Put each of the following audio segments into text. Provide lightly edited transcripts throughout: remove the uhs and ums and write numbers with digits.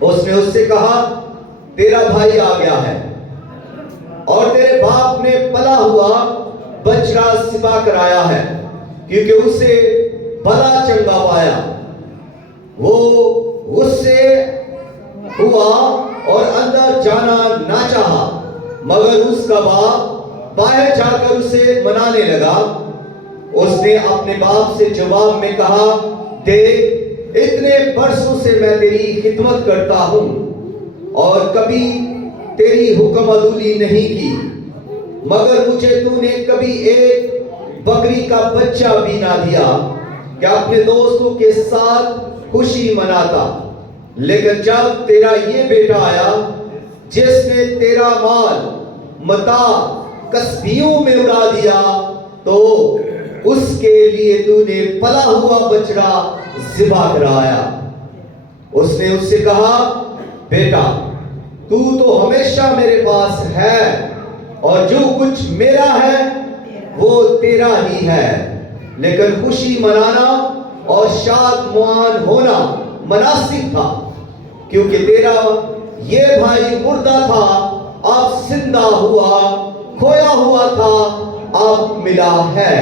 اس نے اس سے کہا تیرا بھائی آ گیا ہے اور تیرے باپ نے پلا ہوا بچڑا ذبح کرایا ہے کیونکہ اسے بھلا چنگا پایا۔ وہ غصے ہوا اور اندر جانا نہ چاہا، مگر اس کا باپ باہر جا کر اسے منانے لگا۔ اس نے اپنے باپ سے جواب میں کہا دیکھ اتنے برسوں سے میں تیری خدمت کرتا ہوں اور کبھی تیری حکم عدولی نہیں کی، مگر مجھے تو نے کبھی ایک بکری کا بچہ بھی نہ دیا کہ اپنے دوستوں کے ساتھ خوشی مناتا۔ لیکن جب تیرا یہ بیٹا آیا جس نے تیرا مال متاع کسبیوں میں اڑا دیا تو اس کے لیے تو نے پلا ہوا بچڑا ذبح کرایا۔ اس نے اس سے کہا بیٹا تو ہمیشہ میرے پاس ہے اور جو کچھ میرا ہے وہ تیرا ہی ہے، لیکن خوشی منانا اور شادمان ہونا مناسب تھا کیونکہ تیرا یہ بھائی مردہ تھا اب زندہ ہوا، کھویا ہوا تھا اب ملا ہے۔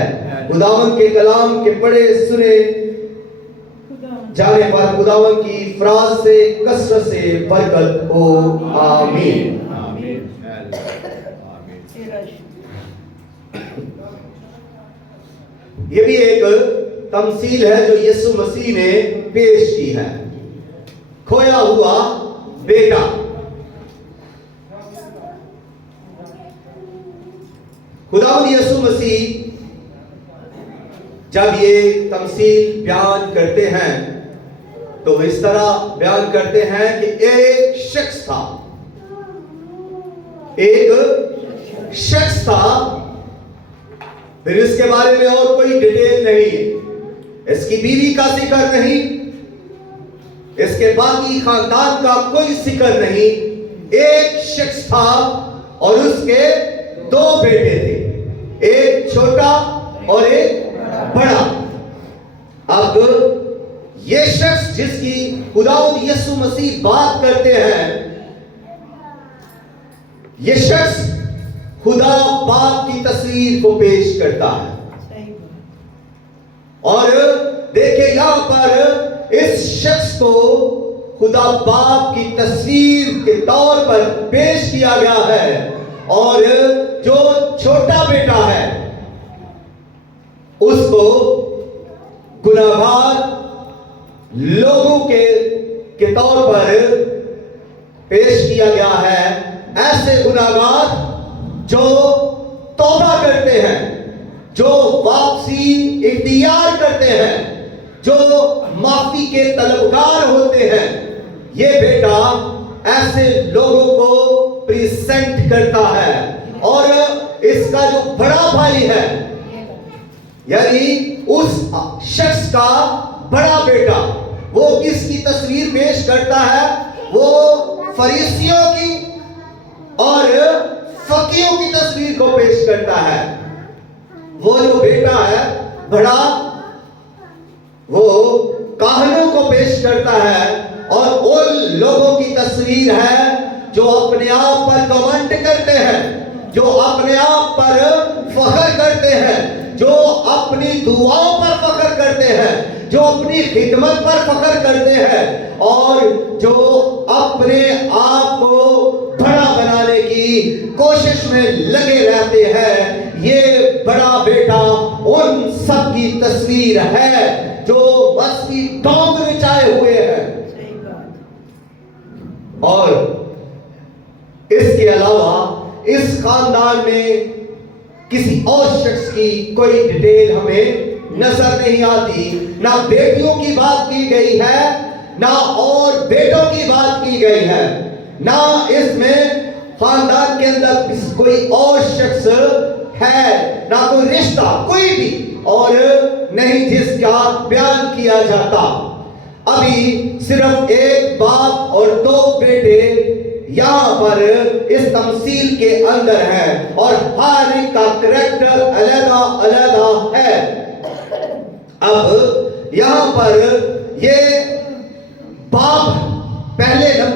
خداوند کے کلام کے پڑھے سنے جانے پر خداوند کی فراز سے کثرت سے برکت ہو، آمین۔ یہ بھی ایک تمثیل ہے جو یسوع مسیح نے پیش کی ہے، کھویا ہوا بیٹا۔ خداوند یسوع مسیح جب یہ تمثیل بیان کرتے ہیں تو اس طرح بیان کرتے ہیں کہ ایک شخص تھا، ایک شخص تھا، پھر اس کے بارے میں اور کوئی ڈیٹیل نہیں ہے، اس کی بیوی کا ذکر نہیں، اس کے باقی خاندان کا کوئی ذکر نہیں، ایک شخص تھا اور اس کے دو بیٹے تھے، ایک چھوٹا اور ایک بڑا۔ اب یہ شخص جس کی خداوند یسوع مسیح بات کرتے ہیں، یہ شخص خدا باپ کی تصویر کو پیش کرتا ہے، اور دیکھیں یہاں پر اس شخص کو خدا باپ کی تصویر کے طور پر پیش کیا گیا ہے، اور جو چھوٹا بیٹا ہے اس کو گناہگار لوگوں کے طور پر پیش کیا گیا ہے، ایسے گناہگار جو توبہ کرتے ہیں، جو واپسی اختیار کرتے ہیں، جو معافی کے طلبگار ہوتے ہیں۔ یہ بیٹا ایسے لوگوں کو پریزنٹ کرتا ہے، اور اس کا جو بڑا بھائی ہے، یعنی اس شخص کا بڑا بیٹا، وہ کس کی تصویر پیش کرتا ہے؟ وہ فریسیوں کی اور فقیوں کی تصویر کو پیش کرتا ہے۔ وہ جو بیٹا ہے بڑا، وہ کاہنوں کو پیش کرتا ہے، اور ان لوگوں کی تصویر ہے جو اپنے آپ پر گھمنڈ کرتے ہیں، جو اپنے آپ پر فخر کرتے ہیں، جو اپنی دعاؤں پر فخر کرتے ہیں، جو اپنی خدمت پر فخر کرتے ہیں، اور جو اپنے آپ کو بڑا بنانے کی کوشش میں لگے رہتے ہیں۔ یہ بڑا بیٹا ان سب کی تصویر ہے جو بس کی ٹونگ نچائے ہوئے ہیں۔ اور اس کے علاوہ اس خاندان میں کسی اور شخص کی کوئی ڈیٹیل ہمیں نظر نہیں آتی، نہ بیٹیوں کی بات کی گئی ہے، نہ اور بیٹوں کی بات کی گئی ہے، نہ اس میں خاندان کے اندر کوئی اور شخص ہے، نہ کوئی رشتہ کوئی بھی اور نہیں جس کا بیان کیا جاتا۔ ابھی صرف ایک باپ اور دو بیٹے یہاں پر اس تمثیل کے اندر ہے، اور ہر ایک کا کریکٹر علیحدہ علیحدہ ہے۔ اب یہاں پر یہ باپ پہلے نمبر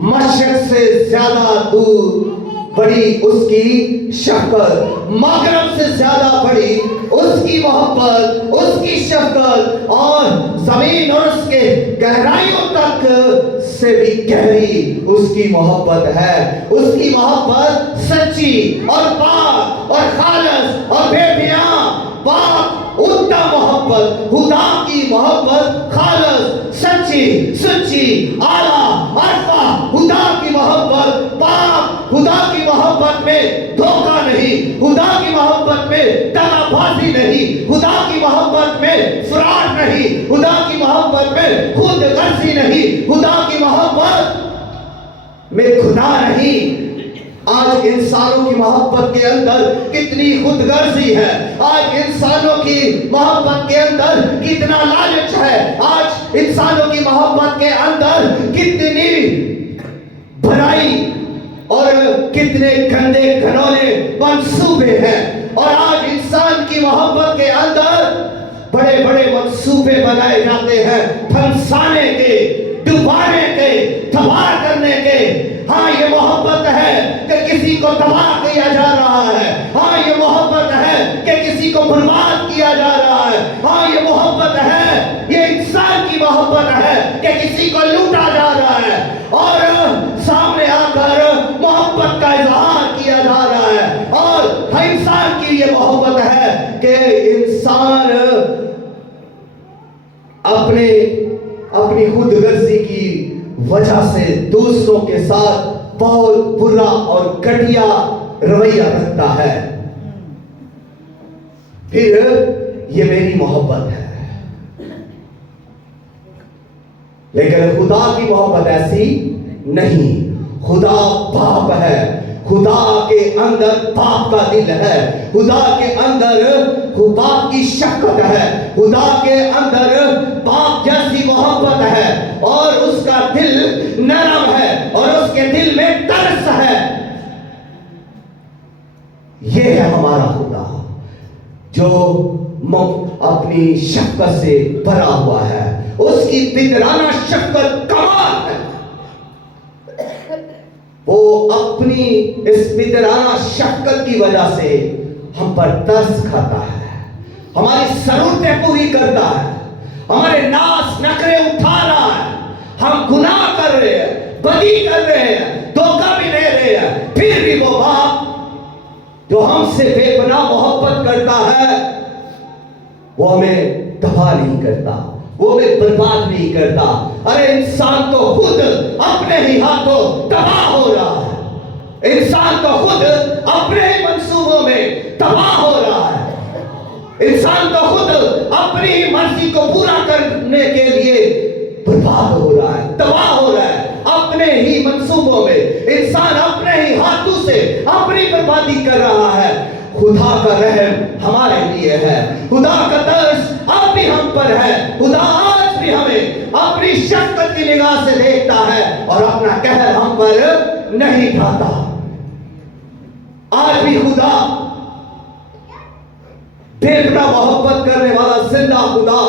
مشرق سے زیادہ دور بڑی اس کی شفقت، مغرب سے زیادہ بڑی اس کی محبت، اس کی شفقت، اور زمین اور اس کے گہرائیوں تک سے بھی گہری اس کی محبت ہے۔ اس کی محبت سچی اور پاک اور خالص اور بے بیاں، پاک اتنا محبت، خدا کی محبت خالص، سچی، اعلیٰ، عرفہ، خدا کی محبت پاک، خدا کی محبت میں دھوکہ نہیں، خدا کی محبت میں دغا بازی نہیں، خدا کی محبت میں فراڈ نہیں، خدا کی محبت میں خود غرضی نہیں، خدا کی محبت میں خدا نہیں۔ آج انسانوں کی محبت کے اندر کتنی خود غرضی ہے، آج انسانوں کی محبت کے اندر کتنا لالچ ہے، آج انسانوں کی محبت کے اندر کتنی برائی اور کتنے گندے گھنونے منصوبے ہیں، اور آج انسان کی محبت کے اندر بڑے بڑے منصوبے بنائے جاتے ہیں، پھنسانے کے، ڈبانے کے، تباہ کرنے کے۔ ہاں یہ محبت ہے کہ کسی کو تباہ کیا جا رہا ہے، ہاں یہ محبت ہے کہ کسی کو برباد کیا جا رہا ہے، ہاں یہ محبت ہے، یہ انسان کی محبت ہے کہ کسی کو لوٹا جا رہا ہے، اور سامنے آ کر محبت کا اظہار کیا جا رہا ہے۔ اور انسان کی یہ محبت ہے کہ انسان اپنی خود غرضی کی وجہ سے دوسروں کے ساتھ بہت برا اور گھٹیا رویہ رکھتا ہے۔ پھر یہ میری محبت ہے، لیکن خدا کی محبت ایسی نہیں۔ خدا باپ ہے، خدا کے اندر باپ کا دل ہے، خدا کے اندر باپ کی شفقت ہے، خدا کے اندر باپ جیسی محبت ہے، اور اس کا دل نرم ہے، اور اس کے دل میں ترس ہے۔ یہ ہے ہمارا خدا جو اپنی شفقت سے بھرا ہوا ہے، اس کی فطرانہ شفقت کمال ہے۔ وہ اپنی اس فطرانہ شفقت کی وجہ سے ہم پر ترس کھاتا ہے، ہماری ضرورتیں پوری کرتا ہے، ہمارے ناز نخرے اٹھا رہا ہے، ہم گناہ کر رہے ہیں، بدی کر رہے ہیں، دھوکہ بھی لے رہے ہیں، پھر بھی وہ باپ جو ہم سے بے پناہ محبت کرتا ہے وہ ہمیں تباہ نہیں کرتا، وہ ہمیں برباد نہیں کرتا۔ ارے انسان تو خود اپنے ہی ہاتھوں تباہ ہو رہا ہے، انسان تو خود اپنے ہی منصوبوں میں تباہ ہو رہا ہے، انسان تو خود اپنی ہی مرضی کو پورا کرنے کے لیے برباد ہو رہا ہے، تباہ ہو رہا ہے، اپنے ہی منصوبوں میں انسان اپنے ہی ہاتھوں سے اپنی بربادی کر رہا ہے۔ خدا کا رحم ہمارے لیے ہے، خدا کا ترس اب بھی ہم پر ہے، خدا آج بھی ہمیں اپنی شفقت کی نگاہ سے دیکھتا ہے اور اپنا قہر ہم پر نہیں ڈھاتا۔ آج بھی خدا بے پناہ محبت کرنے والا زندہ خدا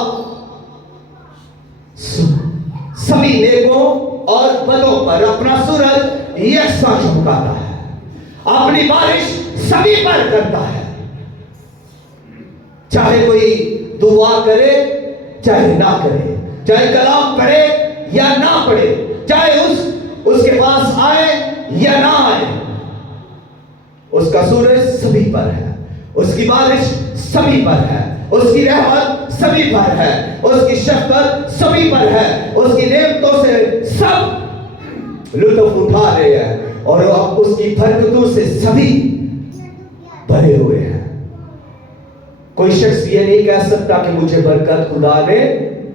سبھی نیکوں اور بدوں پر اپنا سورج یکساں چمکاتا ہے، اپنی بارش سبھی پر کرتا ہے، چاہے کوئی دعا کرے چاہے نہ کرے، چاہے کلام پڑھے یا نہ پڑھے، چاہے اس کے پاس آئے یا نہ آئے، اس کا سورج سبھی پر ہے، اس کی بارش سبھی پر ہے، اس کی رحمت سبھی پر ہے، اس کی شفقت سبھی پر ہے، اس کی نعمتوں سے سب لطف اٹھا رہے ہیں، اور اس کی برکتوں سے سبھی بھرے ہوئے ہیں۔ کوئی شخص یہ نہیں کہہ سکتا کہ مجھے برکت خدا نے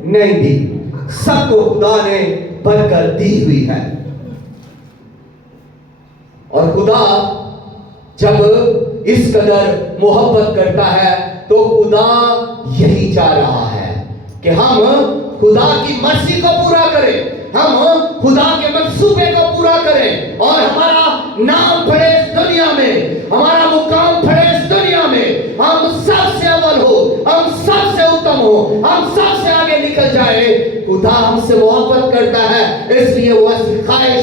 نہیں دی، سب کو خدا نے برکت دی ہوئی ہے۔ اور خدا جب اس قدر محبت کرتا ہے تو خدا یہی چاہ رہا ہے کہ ہم خدا کی مرضی کو پورا کریں، ہم خدا کے منصوبے کو پورا کریں، اور ہمارا نام پڑے اس دنیا میں، ہمارا مقام پڑے اس دنیا میں، ہم سب سے اول ہو، ہم سب سے اتم ہو، ہم سب سے آگے نکل جائے۔ خدا ہم سے محبت کرتا ہے، اس لیے وہ ایسی خواہش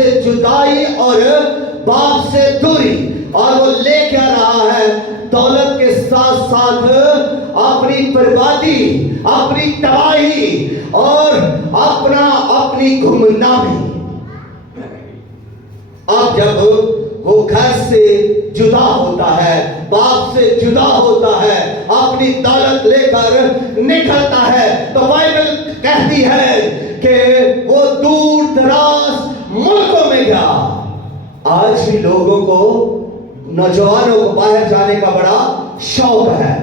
سے جدائی اور باپ سے دوری، اور وہ لے کیا رہا ہے دولت کے ساتھ ساتھ اپنی بربادی، اپنی تباہی اور اپنی گمنامی۔ اب جب وہ گھر سے جدا ہوتا ہے، باپ سے جدا ہوتا ہے، اپنی دولت لے کر نکلتا ہے، تو بائبل کہتی ہے کہ وہ دور دراز ملکوں میں گیا۔ آج بھی لوگوں کو، نوجوانوں کو باہر جانے کا بڑا شوق ہے۔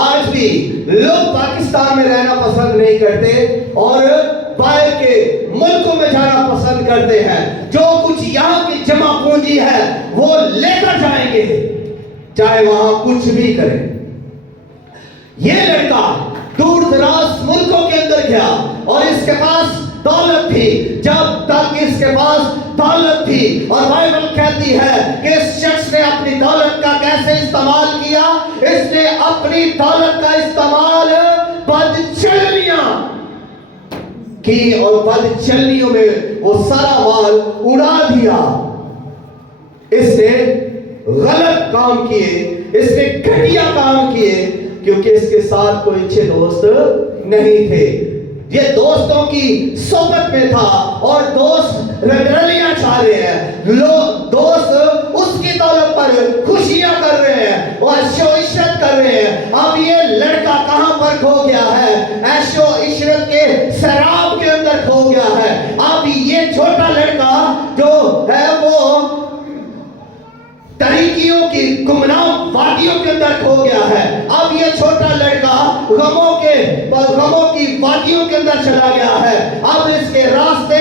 آج بھی لوگ پاکستان میں رہنا پسند نہیں کرتے اور باہر کے ملکوں میں جانا پسند کرتے ہیں۔ جو کچھ یہاں کی جمع پونجی ہے وہ لے کر جائیں گے، چاہے وہاں کچھ بھی کریں۔ یہ لڑکا دور دراز ملکوں کے اندر گیا اور اس کے پاس دولت تھی، جب تک اس کے پاس دولت تھی، اور بائبل کہتی ہے کہ اس شخص نے اپنی دولت کا کیسے استعمال کیا؟ اس نے اپنی دولت کا استعمال بدچلنیاں کی، اور بدچلنیوں میں وہ سارا مال اڑا دیا۔ اس نے غلط کام کیے، اس نے گھٹیا کام کیے، کیونکہ اس کے ساتھ کوئی اچھے دوست نہیں تھے۔ یہ دوستوں کی صحبت میں تھا اور دوست رگڑیاں چھا رہے ہیں، لوگ دوست اس کی دولت پر خوشیاں کر رہے ہیں اور عیش و عشرت کر رہے ہیں۔ اب یہ لڑکا کہاں پر کھو گیا ہے؟ عیش و عشرت کے سراب کے اندر کھو گیا ہے۔ اب یہ چھوٹا لڑکا جو ہے وہ طریقیوں کی گمنام وادیوں کے اندر کھو گیا ہے۔ اب یہ چھوٹا لڑکا غموں کی وادیوں کے اندر چلا گیا ہے۔ اب اس کے راستے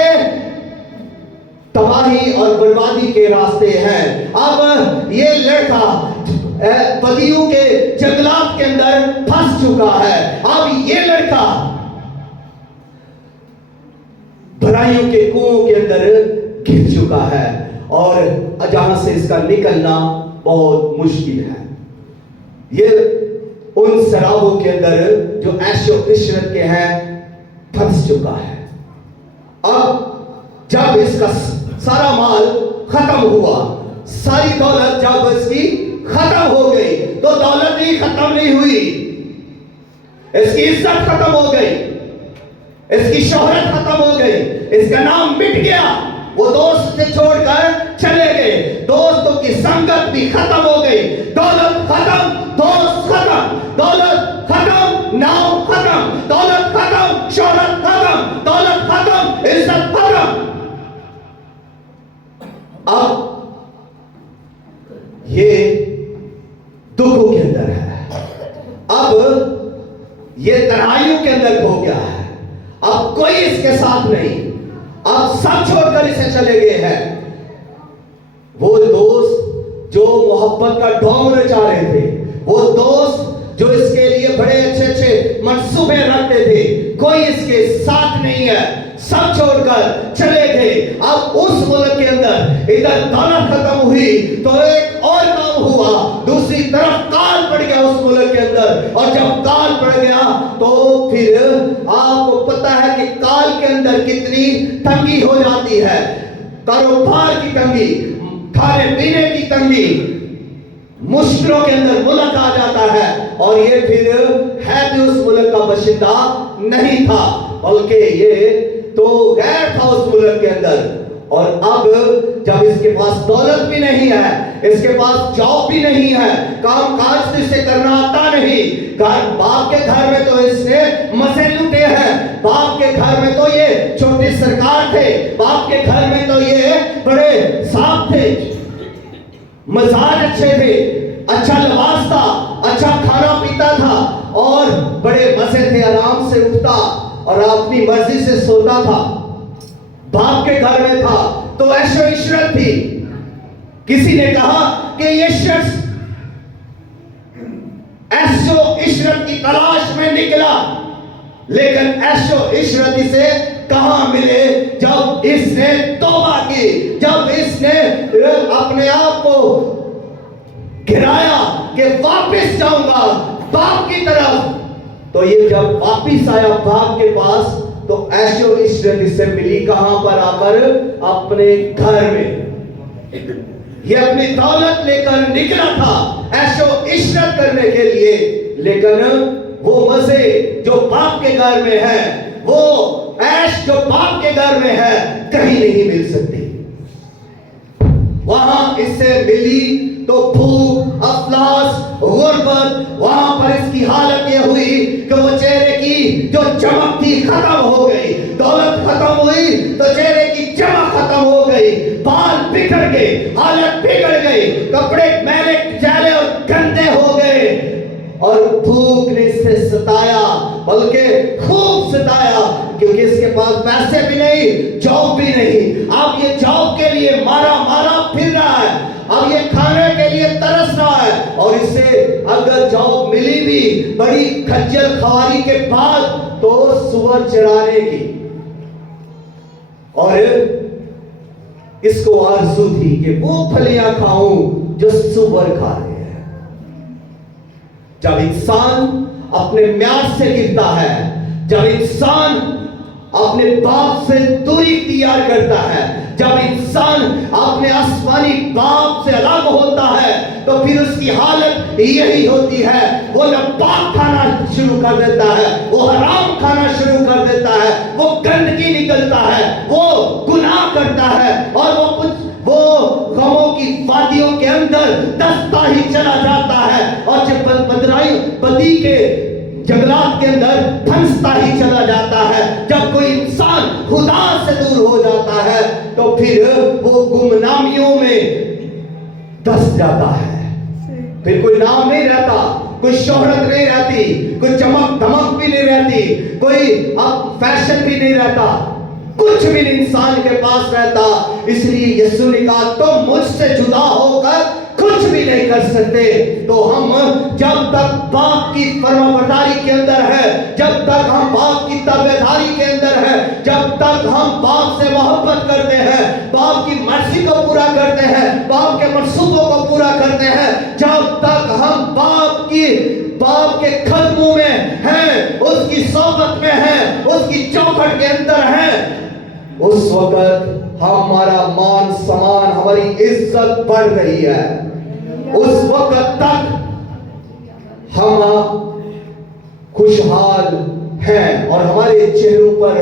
تباہی اور بربادی کے راستے ہیں۔ اب یہ لڑکا بدیوں کے جنگلات کے اندر پھنس چکا ہے۔ اب یہ لڑکا برائیوں کے کنویں کے اندر گر چکا ہے اور جہاں سے اس کا نکلنا بہت مشکل ہے۔ یہ ان سرابوں کے اندر جو عیش و عشرت کے ہیں پھنس چکا ہے۔ اب جب اس کا سارا مال ختم ہوا، ساری دولت جب اس کی ختم ہو گئی، تو دولت ہی ختم نہیں ہوئی، اس کی عزت ختم ہو گئی، اس کی شہرت ختم ہو گئی، اس کا نام مٹ گیا۔ وہ دوست سے چھوڑ کر چلے گئے، دوستوں کی سنگت بھی ختم ہو گئی، دولت ختم، دوست ختم، دولت ختم، نام ختم، دولت ختم، شہرت ختم، دولت ختم، عزت ختم۔ اب یہ دکھوں کے اندر ہے، اب یہ تنہائیوں کے اندر کھو گیا ہے، اب کوئی اس کے ساتھ نہیں، اب سب چھوڑ کر اسے چلے گئے ہیں۔ وہ دوست جو محبت کا ڈھونگ رچا رہے تھے، وہ دوست جو اس کے لیے بڑے اچھے اچھے منصوبے رکھتے تھے، کوئی اس کے ساتھ نہیں ہے، سب چھوڑ کر چلے گئے۔ اب اس ملک کے اندر ادھر دولت ختم ہوئی تو ایک اور کام ہوا، دوسری طرف کال پڑ گیا اس ملک کے اندر، اور جب کال پڑ گیا تو پھر آپ کو پتا ہے کہ کال کے اندر کتنی تنگی ہو جاتی ہے، کاروبار کی تنگی، کھانے پینے کی تنگی، مشکلوں کے اندر ملک آ جاتا ہے۔ اور یہ پھر ہے بھی اس ملک کا باشندہ نہیں تھا، بلکہ یہ تو غیر تھا اس ملک کے اندر۔ اور اب جب اس کے پاس دولت بھی نہیں ہے، اس کے پاس جاب بھی نہیں ہے، کام کاج سے اسے کرنا آتا نہیں، باپ کے گھر میں تو اس نے مزے لوٹے ہیں، باپ کے گھر میں تو یہ چھوٹے سرکار تھے، باپ کے گھر میں تو یہ بڑے صاحب تھے، مزاج اچھے تھے، اچھا لباس تھا، اچھا کھانا پیتا تھا اور بڑے مزے تھے، آرام سے اٹھتا اور اپنی مرضی سے سوتا تھا، باپ کے گھر میں تھا تو عیش و عشرت تھی۔ کسی نے کہا کہ یہ شخص عیش و عشرت کی تلاش میں نکلا، لیکن عیش و عشرت اسے کہاں ملے؟ جب اس نے توبہ کی، جب اس نے اپنے آپ کو گرایا کہ واپس جاؤں گا باپ کی طرف، تو یہ جب واپس آیا باپ کے پاس تو عیش و عشرت اس سے ملی کہاں پر؟ آ کر اپنے گھر میں. یہ اپنی دولت لے کر نکلا تھا عیش و عشرت کرنے کے لیے، لیکن وہ مزے جو باپ کے گھر میں ہے، وہ عیش جو باپ کے گھر میں ہے، کہیں نہیں مل سکتی. وہاں اس سے ملی تو بھوک، افلاس، غربت. وہاں پر اس کی حالت یہ ہوئی کہ وہ چہرے کی جو چمک تھی ختم ہو گئی. دولت ختم ہوئی تو چہرے کی چمک ختم ہو گئی. بال بکھر گئے، حالت بگڑ گئی، کپڑے میلے جالے اور گندے ہو گئے. اور بھوک نے اسے ستایا، بلکہ خوب ستایا، کیونکہ اس کے پاس پیسے بھی نہیں، جاب بھی نہیں. اب یہ جاب کے لیے مارا پھر رہا ہے، اب یہ کھانے کے لیے ترس رہا ہے. اور اسے اگر جاب ملی بھی بڑی کھجل خواری کے بعد تو سور چرانے کی. اور اس کو آرزو تھی کہ وہ پھلیاں کھاؤں جو سور کھا رہے ہیں. جب انسان اپنے معیار سے گرتا ہے، جب انسان اپنے باپ سے دوری اختیار کرتا ہے، جب انسان اپنے آسمانی باپ سے الگ ہوتا ہے، تو پھر اس کی حالت یہی ہوتی ہے. وہ ناپاک کھانا شروع کر دیتا ہے، وہ حرام کھانا شروع کر دیتا ہے، وہ گندگی نکلتا ہے، وہ گناہ کرتا ہے، اور وہ غموں کی وادیوں کے اندر دستا ہی چلا جاتا ہے، اور جب بدی کے جنگلات کے اندر پھنستا ہی چلا جاتا ہے. جب کوئی انسان خدا سے دور ہو جاتا ہے تو پھر وہ گمنامیوں میں دس جاتا ہے. پھر کوئی نام نہیں رہتا، کوئی شہرت نہیں رہتی، کوئی چمک دمک بھی نہیں رہتی، کوئی اب فیشن بھی نہیں رہتا، کچھ بھی انسان کے پاس رہتا. اس لیے یسوع نے کہا تم مجھ سے جدا ہو کر کچھ بھی نہیں کر سکتے. تو ہم جب تک باپ کی فرمانبرداری کے اندر ہے، جب تک ہم باپ کی تابعداری کے اندر ہے، جب تک ہم باپ سے محبت کرتے ہیں، باپ کی مرضی کو پورا کرتے ہیں، باپ کے منصوبوں کو پورا کرتے ہیں، جب تک ہم باپ کے قدموں میں ہیں، اس کی صحبت میں ہیں، اس کی چوکھٹ کے اندر ہیں، اس وقت ہمارا مان سمان، ہماری عزت بڑھ رہی ہے. اس وقت تک ہم خوشحال ہیں اور ہمارے چہروں پر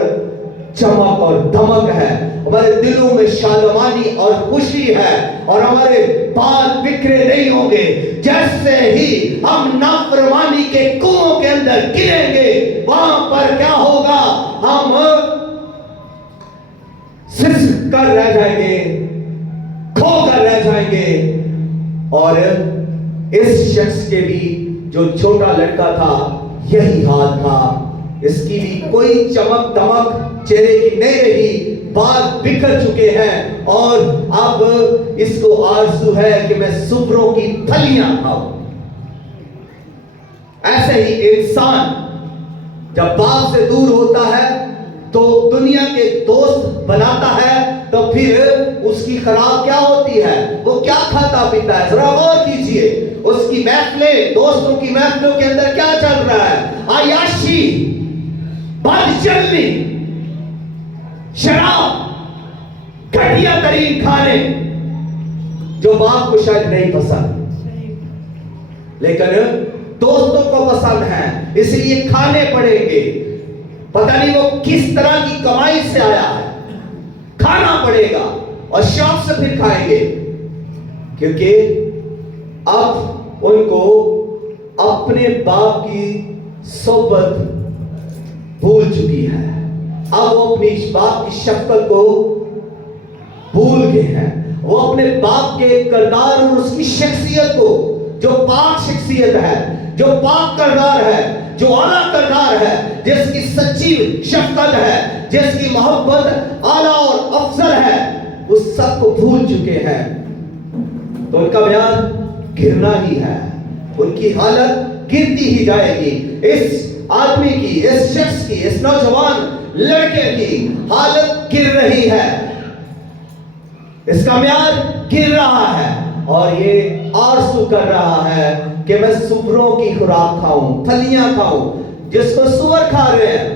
چمک اور دمک ہے، ہمارے دلوں میں شادمانی اور خوشی ہے، اور ہمارے بال بکھرے نہیں ہوں گے. جیسے ہی ہم نافرمانی کے کنویں کے اندر گریں گے، وہاں پر کیا ہوگا؟ ہم سسک کر رہ جائیں گے، کھو کر رہ جائیں گے. اور اس شخص کے بھی جو چھوٹا لڑکا تھا یہی حال تھا. اس کی بھی کوئی چمک دمک چہرے کی نہیں رہی، بال بکھر چکے ہیں، اور اب اس کو آرزو ہے کہ میں سوروں کی پھلیاں کھاؤں. ایسے ہی انسان جب باپ سے دور ہوتا ہے تو دنیا کے دوست بناتا ہے، تو پھر اس کی خراب کیا ہوتی ہے؟ وہ کیا کھاتا پیتا ہے؟ ذرا غور کیجئے. اس کی محفلیں، دوستوں کی محفلوں کے اندر کیا چل رہا ہے؟ عیاشی، بدچلنی، شراب، گھٹیا ترین کھانے، جو باپ کو شاید نہیں پسند لیکن دوستوں کو پسند ہے، اس لیے کھانے پڑیں گے. پتہ نہیں وہ کس طرح کی کمائی سے آیا ہے، کھانا پڑے گا، اور شوق سے پھر کھائیں گے، کیونکہ اب ان کو اپنے باپ کی صحبت بھول چکی ہے. اب وہ اپنی باپ کی شفقت کو بھول گئے ہیں. وہ اپنے باپ کے کردار اور اس کی شخصیت کو، جو پاک شخصیت ہے، جو پاک کردار ہے، جو اعلیٰ کردار ہے، جس کی سچی شفقت ہے، جس کی محبت اعلیٰ اور افضل ہے، اس سب کو بھول چکے ہیں. تو ان کا معیار گرنا ہی ہے، ان کی حالت گرتی ہی جائے گی. اس آدمی کی، اس شخص کی، اس نوجوان لڑکے کی حالت گر رہی ہے، اس کا معیار گر رہا ہے، اور یہ آرزو کر رہا ہے کہ میں سوروں کی خوراک کھاؤں، پھلیاں کھاؤں، جس کو سور کھا رہے ہیں.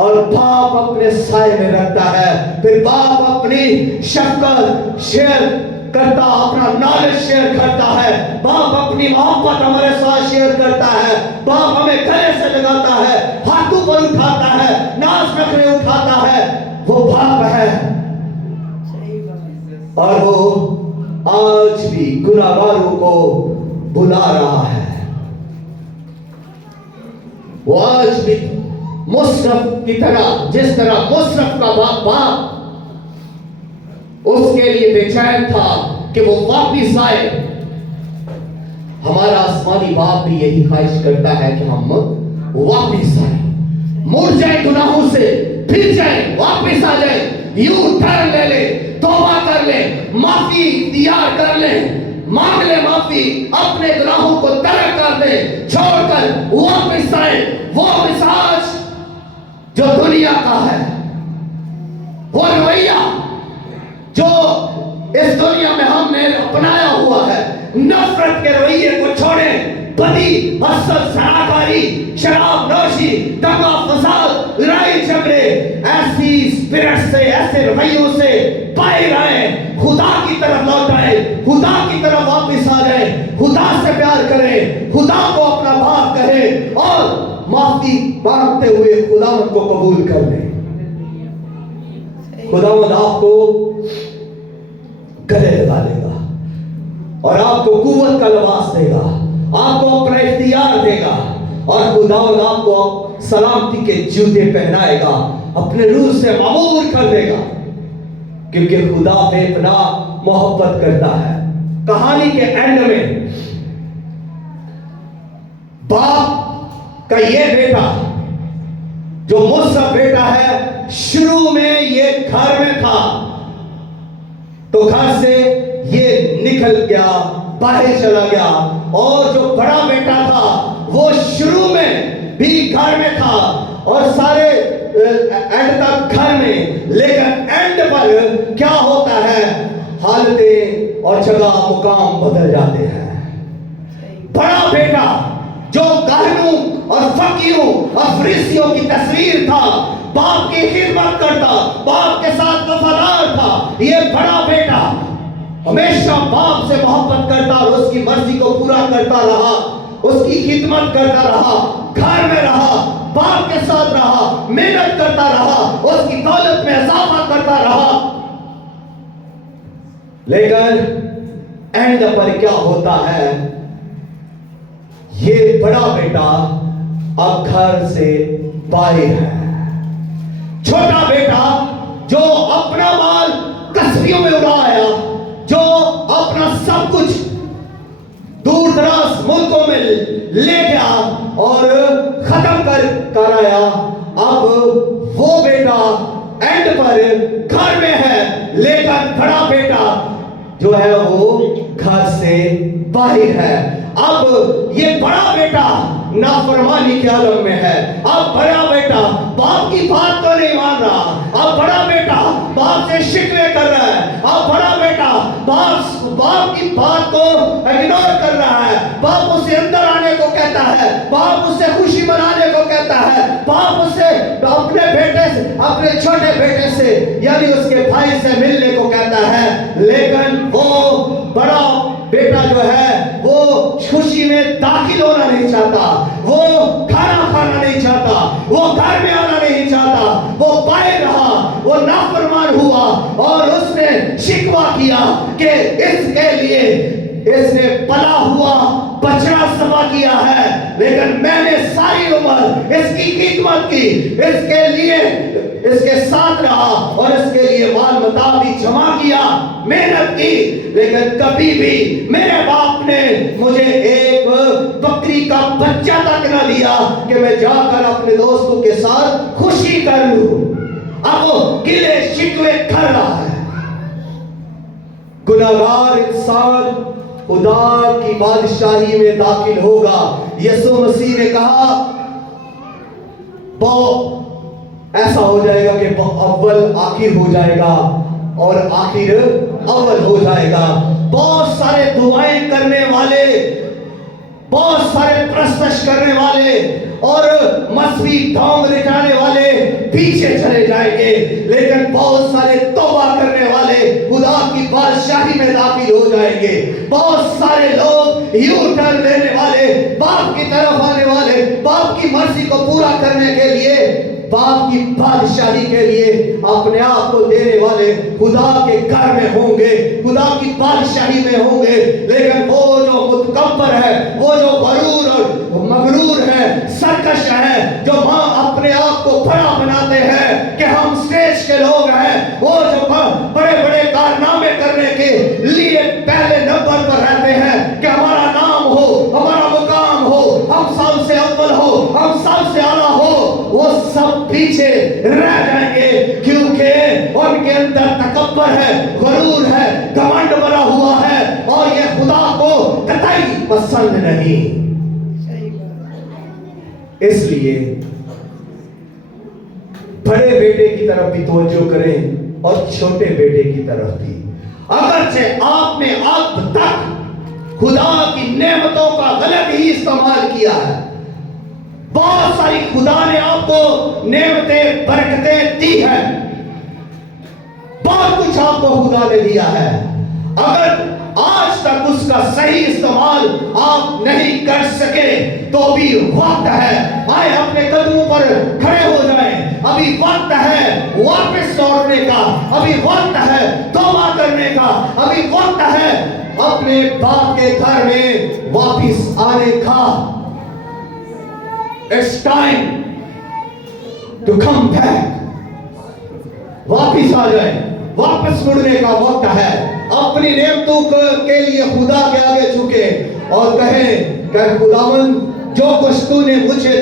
اور باپ اپنے سائے میں رکھتا ہے. پھر باپ اپنی شفقت شیئر کرتا, اپنا نالج شیئر کرتا ہے. باپ اپنی محبت ہمارے ساتھ شیئر کرتا ہے. باپ ہمیں گلے سے لگاتا ہے, ہاتھوں پر اٹھاتا ہے, ناز نخرے اٹھاتا ہے. وہ باپ ہے اور وہ آج بھی گناہگاروں کو بلا رہا ہے. وہ آج بھی مصرف کی طرح, جس طرح مصرف کا باپ اس کے لیے بے چین تھا کہ وہ واپس آئے, ہمارا آسمانی باپ بھی یہی خواہش کرتا ہے کہ ہم واپس آئیں, مڑ جائیں گناہوں سے, پھر جائیں, واپس آ جائیں, یوں ٹرن لے لیں, توبہ کر لیں, معافی اختیار کر لیں, مانگ لیں معافی, اپنے گناہوں کو ترک کر دیں, چھوڑ کر واپس آئیں. وہ مزاج جو دنیا کا ہے, وہ رویہ جو اس دنیا میں ہم نے اپنایا ہوا ہے, نفرت کے رویے کو چھوڑیں. بدی, حسد, زناکاری, شراب نوشی, دغا فساد, لڑائی جھگڑے, ایسی اسپرٹ سے, ایسے رویوں سے باہر آئیں, خدا کی طرف لوٹ آئیں, خدا کی طرف واپس آ جائیں, خدا سے پیار کریں, خدا کو اپنا باپ کہیں اور معافی مانگتے ہوئے خداوند کو قبول کر لیں. خداوند آپ کو گلے لگا لے گا اور آپ کو قوت کا لباس دے گا, آپ کو اپنا اختیار دے گا, اور خداوند آپ کو سلامتی کے جوتے پہنائے گا, اپنے روح سے معمور کر دے گا, کیونکہ خدا بے پناہ محبت کرتا ہے. کہانی کے اینڈ میں باپ کا یہ بیٹا جو مصرف بیٹا ہے, شروع میں یہ گھر میں تھا تو گھر سے یہ نکل گیا, باہر چلا گیا, اور جو بڑا بیٹا تھا وہ شروع میں بھی گھر میں تھا اور سارے اینڈ تک گھر میں, لیکن اینڈ پر کیا ہوتا ہے, حالتیں اور جگہ مقام بدل جاتے ہیں. بڑا بیٹا جو کاہنوں اور فقیروں اور فریسیوں کی تصویر تھا, باپ کی خدمت کرتا, باپ کے ساتھ وفادار تھا, یہ بڑا بیٹا ہمیشہ باپ سے محبت کرتا اور اس کی مرضی کو پورا کرتا رہا, اس کی خدمت کرتا رہا, گھر میں رہا, باپ کے ساتھ رہا, محنت کرتا رہا, اس کی دولت میں اضافہ کرتا رہا. لیکن اینڈ پر کیا ہوتا ہے, یہ بڑا بیٹا اب گھر سے باہر ہے. چھوٹا بیٹا جو اپنا مال کسبیوں میں اڑایا, جو اپنا سب کچھ دور دراز ملکوں میں لے گیا اور ختم کر آیا, اب وہ بیٹا اینڈ پر گھر میں ہے, لیکن بڑا بیٹا جو ہے وہ گھر سے باہر ہے. اب یہ بڑا بیٹا نافرمانی کے عالم میں ہے, اب بڑا بیٹا باپ کی بات کو نہیں مان رہا, اب بڑا بیٹا باپ سے شکوے کر رہا ہے, اب بڑا بیٹا باپ کی بات کو اگنور کر رہا ہے, باپ اسے اندر آنے کو کہتا ہے, باپ اسے خوشی منانے کو کہتا ہے, باپ اسے اپنے بیٹے سے, اپنے چھوٹے بیٹے سے یعنی اس کے بھائی سے ملنے کو کہتا ہے, لیکن وہ بڑا بیٹا جو ہے وہ خوشی میں داخل ہونا نہیں چاہتا, وہ کھانا کھانا نہیں چاہتا, وہ گھر میں آنا نہیں چاہتا, وہ باہر رہا, وہ نافرمان ہوا اور اس نے شکوہ کیا کہ اس کے لیے اس نے پلا ہوا بچڑا ذبح کیا ہے, لیکن میں نے ساری عمر اس کی خدمت کی, اس کے لیے اس کے ساتھ رہا اور اس کے لیے مال متاع بھی جمع کیا, محنت کی, لیکن کبھی بھی میرے باپ نے مجھے ایک بکری کا بچہ تک نہ دیا کہ میں جا کر اپنے دوستوں کے ساتھ خوشی کر لوں. اب وہ گلے شکوے کر رہا ہے. گناہگار انسان خدا کی بادشاہی میں داخل ہوگا. یسوع مسیح نے کہا ایسا ہو جائے گا کہ اول آخر ہو جائے گا اور آخر اول ہو جائے گا. بہت سارے دعائیں کرنے والے بہت سارے پرستش کرنے والے اور مذہبی ڈھونگ لٹانے والے پیچھے چلے جائیں گے، لیکن بہت سارے توبہ کرنے والے خدا کی بادشاہی میں داخل ہو جائیں گے۔ بہت سارے لوگ یو ٹرن لینے والے، باپ کی طرف آنے والے، باپ کی مرضی کو پورا کرنے کے لیے، باپ کی بادشاہی کے لیے اپنے آپ کو دینے والے خدا کے گھر میں ہوں گے، خدا کی بادشاہی میں ہوں گے۔ لیکن وہ جو متکبر ہے، وہ جو غرور اور مغرور ہے، سرکش ہے، جو ماں اپنے آپ کو بڑا بناتے ہیں کہ ہم اسٹیج کے لوگ ہیں، وہ جو بڑے بڑے کارنامے کرنے کے لیے پہلے نمبر پر رہتے ہیں کہ ہمارا نام ہو، ہمارا مقام ہو، ہم سب سے اول ہو، ہم سب سے اعلیٰ ہو، وہ سب پیچھے رہ جائیں گے، کیونکہ ان کے اندر تکبر ہے، غرور ہے، گھمنڈ بھرا ہوا ہے، اور یہ خدا کو قطعی پسند نہیں۔ اس لیے بڑے بیٹے کی طرف بھی توجہ کریں اور چھوٹے بیٹے کی طرف بھی۔ اگرچہ آپ نے اب تک خدا کی نعمتوں کا غلط ہی استعمال کیا ہے، بہت ساری خدا نے آپ کو نعمتیں برکتیں دی ہیں، بہت کچھ آپ کو خدا نے دیا ہے، اگر آج تک اس کا صحیح استعمال آپ نہیں کر سکے تو بھی وقت ہے، آئے اپنے قدموں پر کھڑے ہو جائیں، ابھی وقت ہے واپس لوٹنے کا، ابھی وقت ہے توبہ کرنے کا، ابھی وقت ہے اپنے باپ کے گھر میں واپس آنے کا۔ It's time to come back۔ واپس آ جائیں، واپس مڑنے کا وقت ہے، اپنی نعمتوں کے لیے خدا کے آگے جھکے اور کہیں کہ خداوند جو کچھ تو نے مجھے